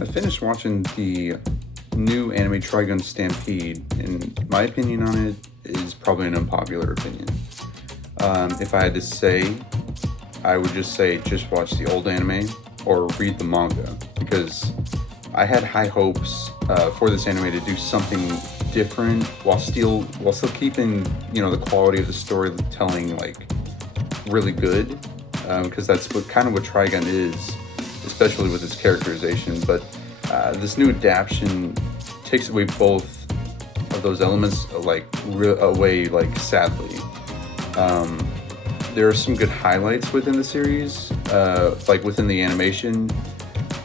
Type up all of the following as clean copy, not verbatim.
I finished watching the new anime Trigun Stampede, and my opinion on it is probably an unpopular opinion. If I had to say, I would just say just watch the old anime or read the manga, because I had high hopes for this anime to do something different while still keeping the quality of the storytelling like really good, because that's what Trigun is, especially with its characterization. But this new adaptation takes away both of those elements away, like, sadly. There are some good highlights within the series, like within the animation,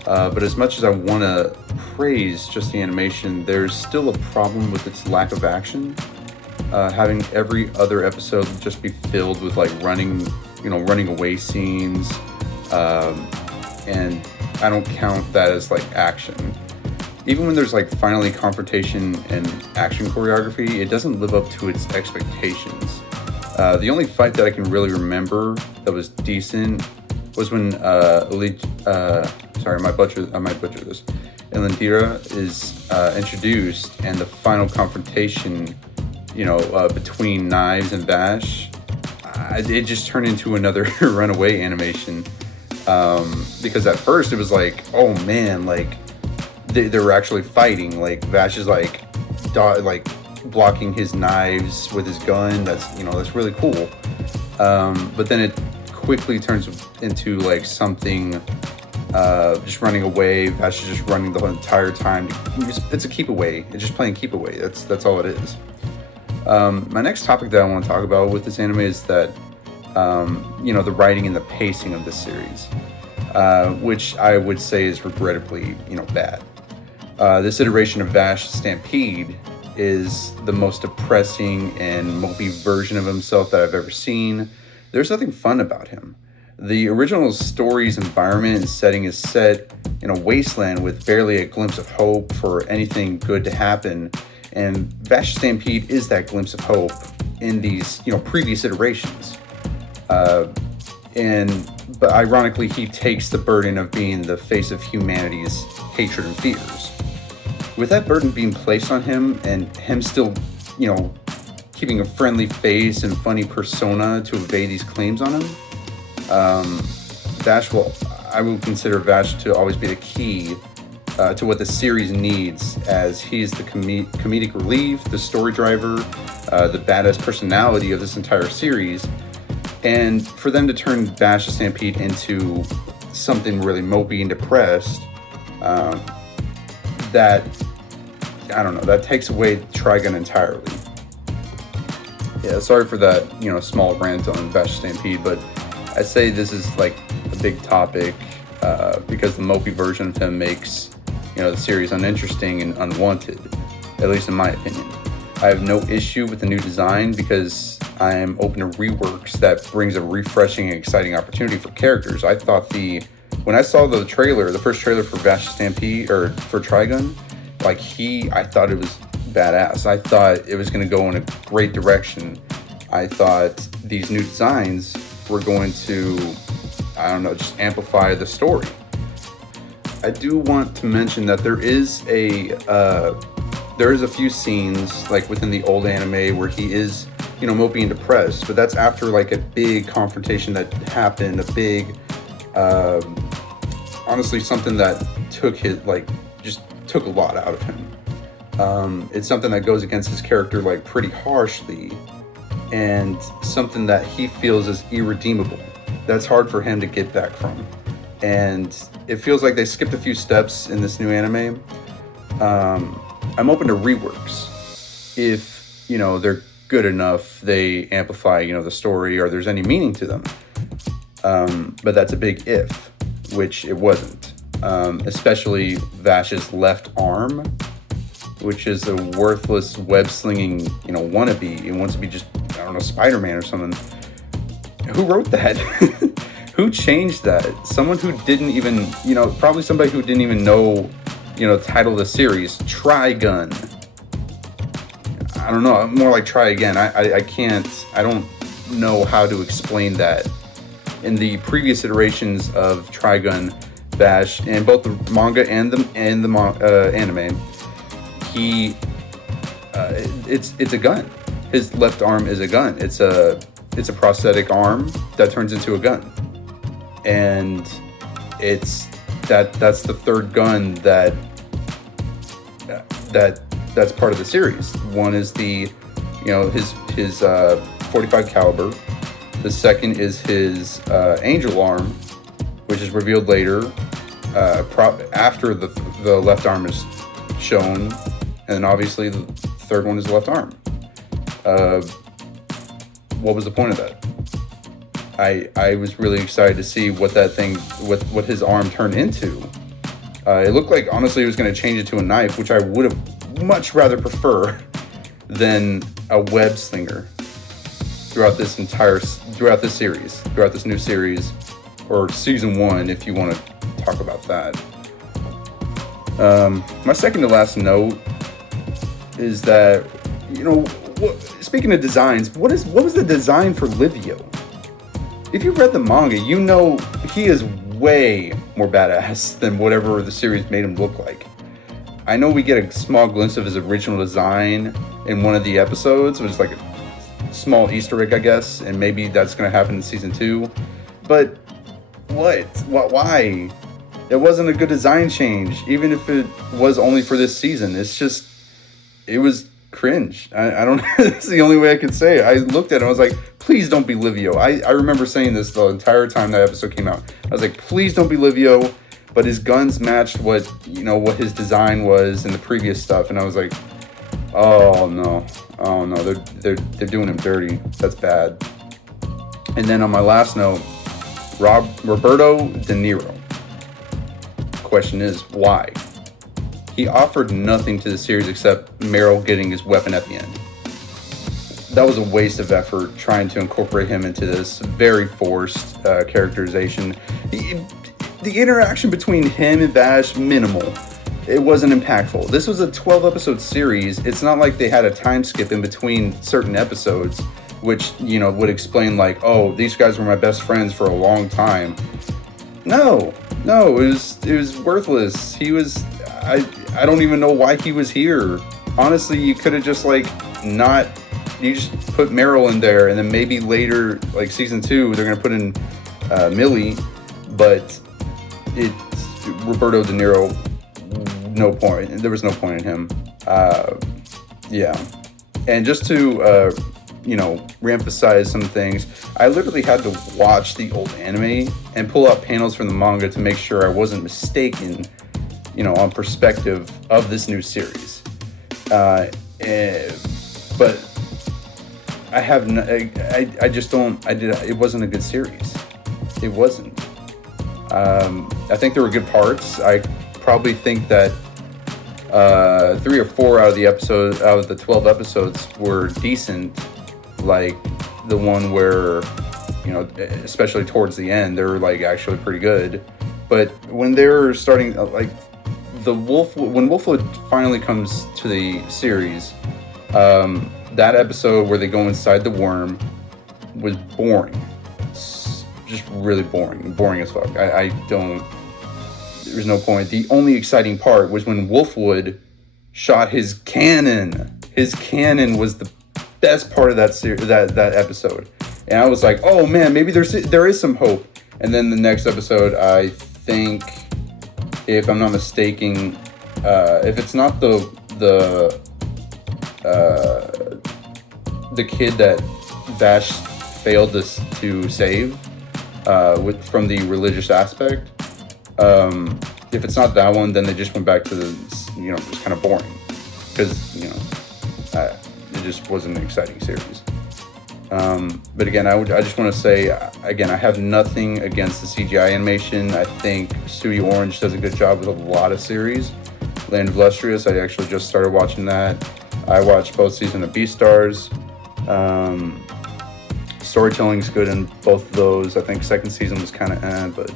but as much as I want to praise just the animation, there's still a problem with its lack of action. Having every other episode just be filled with like running away scenes, and I don't count that as like action. Even when there's like finally confrontation and action choreography, it doesn't live up to its expectations. The only fight that I can really remember that was decent was when I might butcher this. Elendira is introduced, and the final confrontation, between Knives and Vash, it just turned into another runaway animation. Because at first it was like, oh man, like they were actually fighting. Like Vash is like blocking his knives with his gun. That's really cool. But then it quickly turns into like something just running away. Vash is just running the whole entire time. It's a keep away. It's just playing keep away. That's all it is. My next topic that I want to talk about with this anime is that the writing and the pacing of the series, which I would say is regrettably bad. This iteration of Vash Stampede is the most depressing and mopey version of himself that I've ever seen. There's nothing fun about him. The original story's environment and setting is set in a wasteland with barely a glimpse of hope for anything good to happen, and Vash Stampede is that glimpse of hope in these previous iterations. But ironically, he takes the burden of being the face of humanity's hatred and fears. With that burden being placed on him, and him still, keeping a friendly face and funny persona to evade these claims on him, I will consider Vash to always be the key to what the series needs, as he is the comedic relief, the story driver, the badass personality of this entire series. And for them to turn Vash Stampede into something really mopey and depressed, that takes away Trigun entirely. Yeah, sorry for that, small rant on Vash Stampede, but I say this is like a big topic because the mopey version of him makes, the series uninteresting and unwanted, at least in my opinion. I have no issue with the new design because I am open to reworks that brings a refreshing and exciting opportunity for characters. When I saw the first trailer for Vash Stampede, or for Trigun, I thought it was badass. I thought it was going to go in a great direction. I thought these new designs were going to, just amplify the story. I do want to mention that there is a few scenes like within the old anime where he is, mopey and depressed, but that's after like a big confrontation that happened, a big, honestly, something that took a lot out of him. It's something that goes against his character like pretty harshly, and something that he feels is irredeemable. That's hard for him to get back from. And it feels like they skipped a few steps in this new anime. I'm open to reworks. If, they're good enough, they amplify, the story, or there's any meaning to them. But that's a big if, which it wasn't. Especially Vash's left arm, which is a worthless web-slinging, wannabe. It wants to be just, Spider-Man or something. Who wrote that? Who changed that? Someone who didn't even, probably somebody who didn't even know, the title of the series, Trigun. I don't know, more like try again. I don't know how to explain that. In the previous iterations of Trigun, Vash in both the manga and the anime. It's a gun. His left arm is a gun. It's a prosthetic arm that turns into a gun, and that's the third gun that's part of the series. One is his 45 caliber. The second is his angel arm, which is revealed later, after the left arm is shown, and then obviously the third one is the left arm. What was the point of that? I was really excited to see what what his arm turned into. It looked like, honestly, it was going to change it to a knife, which I would have much rather prefer than a web slinger throughout this new series, or season 1, if you want to talk about that. My second to last note is that, speaking of designs, what was the design for Livio? If you read the manga, you know he is way more badass than whatever the series made him look like. I know we get a small glimpse of his original design in one of the episodes, which is like a small Easter egg, I guess, and maybe that's going to happen in season 2. But why? It wasn't a good design change, even if it was only for this season. It was cringe. I don't know. That's the only way I could say it. I looked at it and I was like, please don't be Livio. I remember saying this the entire time that episode came out. I was like, please don't be Livio. But his guns matched what his design was in the previous stuff, and I was like, oh no, they're doing him dirty. That's bad. And then on my last note, Roberto De Niro. Question is, why? He offered nothing to the series except Meryl getting his weapon at the end. That was a waste of effort trying to incorporate him into this very forced characterization. The interaction between him and Vash, minimal. It wasn't impactful. This was a 12-episode series. It's not like they had a time skip in between certain episodes, which, would explain like, oh, these guys were my best friends for a long time. No, it was worthless. He was, I don't even know why he was here. Honestly, you could have just you just put Meryl in there, and then maybe later, like season 2, they're gonna put in Millie, but it's Roberto De Niro. No point. There was no point in him. Yeah, and just to reemphasize some things, I literally had to watch the old anime and pull out panels from the manga to make sure I wasn't mistaken, on perspective of this new series. But I have I just don't. It wasn't a good series. It wasn't. I think there were good parts. I probably think that 3 or 4 out of the 12 episodes were decent. Like the one where, especially towards the end, they're actually pretty good. But when they're starting, when Wolfwood finally comes to the series, that episode where they go inside the worm was boring. It's just really boring as fuck. There's no point. The only exciting part was when Wolfwood shot his cannon. His cannon was the best part of that episode, and I was like, oh man, maybe there is some hope. And then the next episode, I think, if I'm not mistaken, if it's not the kid that Vash failed to save from the religious aspect, if it's not that one, then they just went back to the just kind of boring, because it just wasn't an exciting series. But again, I just want to say, again, I have nothing against the CGI animation. I think Studio Orange does a good job with a lot of series. Land of Lustrous, I actually just started watching that. I watched both seasons of Beastars. Storytelling's good in both of those. I think second season was kind of but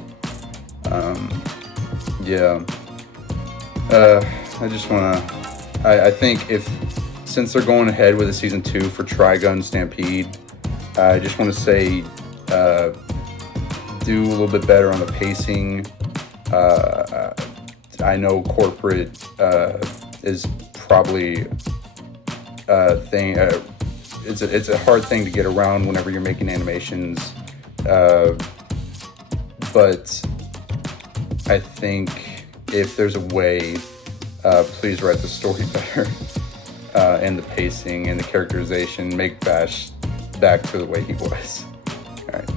yeah. I just want to, I think since they're going ahead with a season 2 for Trigun Stampede, I just want to say, do a little bit better on the pacing. I know corporate is probably a thing. It's a hard thing to get around whenever you're making animations, but I think if there's a way, please write the story better, and the pacing and the characterization. Make Vash back to the way he was. All right.